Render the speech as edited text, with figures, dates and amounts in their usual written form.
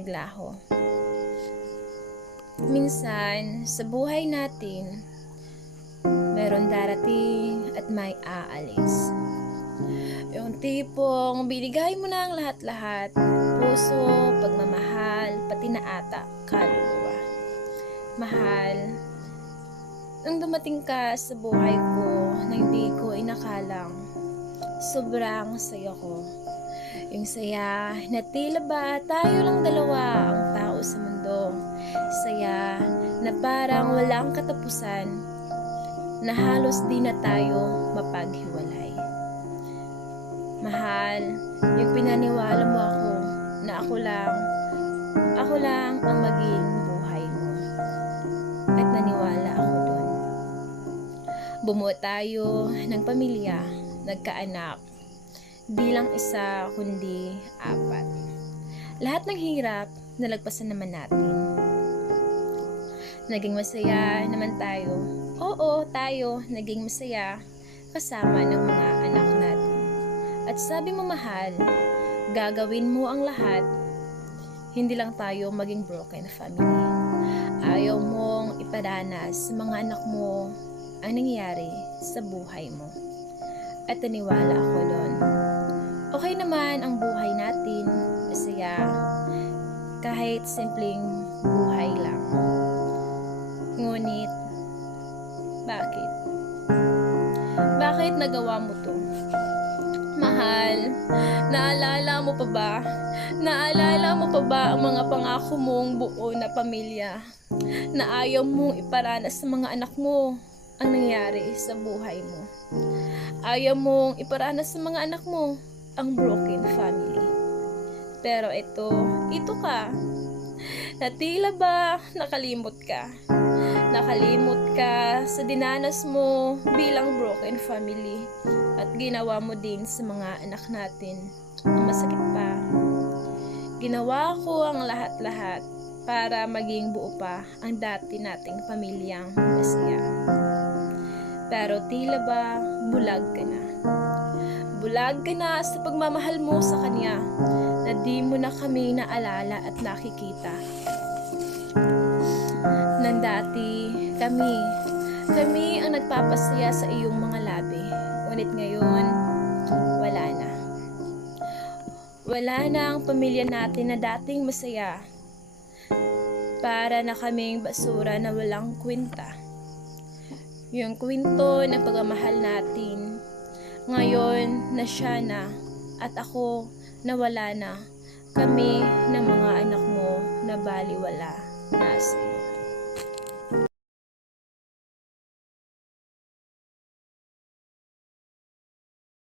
naglaho. Minsan, sa buhay natin, meron darating at may aalis. Yung tipong binigay mo na ang lahat-lahat, puso, pagmamahal, pati na ata kaluluwa. Mahal, nang dumating ka sa buhay ko na hindi ko inakalang, sobrang saya ko. Yung saya na tila ba tayo lang dalawa ang tao sa mundo. Saya na parang walang katapusan, na halos di na tayo mapaghiwalay. Mahal, yung pinaniwala mo ako na ako lang ang maging buhay mo. At naniwala ako dun. Bumuo tayo ng pamilya, nagkaanak, di lang isa kundi 4. Lahat ng hirap, nalagpasan naman natin. Naging masaya naman tayo. Oo, tayo naging masaya kasama ng mga anak natin. At sabi mo, mahal, gagawin mo ang lahat, hindi lang tayo maging broken family. Ayaw mong ipadanas sa mga anak mo ang nangyari sa buhay mo. At naniwala ako doon. Okay naman ang buhay natin, masaya, kahit simpleng buhay lang. Ngunit, bakit? Bakit nagawa mo to? Mahal, naalala mo pa ba? Naalala mo pa ba ang mga pangako mong buo na pamilya? Na ayaw mong iparanas sa mga anak mo ang nangyari sa buhay mo. Ayaw mong iparanas sa mga anak mo ang broken family. Pero ito ka. Na tila ba nakalimot ka? Nakalimot ka sa dinanas mo bilang broken family at ginawa mo din sa mga anak natin. Ang masakit pa, ginawa ko ang lahat-lahat para maging buo pa ang dati nating pamilyang masaya. Pero tila ba bulag ka na? Bulag ka na sa pagmamahal mo sa kanya na di mo na kami naalala at nakikita. Nang dati, kami ang nagpapasaya sa iyong mga labi. Ngunit ngayon, wala na. Wala na ang pamilya natin na dating masaya. Para na kaming basura na walang kwenta. Yung kwento ng pagmamahal natin, ngayon na siya na at ako nawala na. Kami ng mga anak mo na baliwala na sa iyo.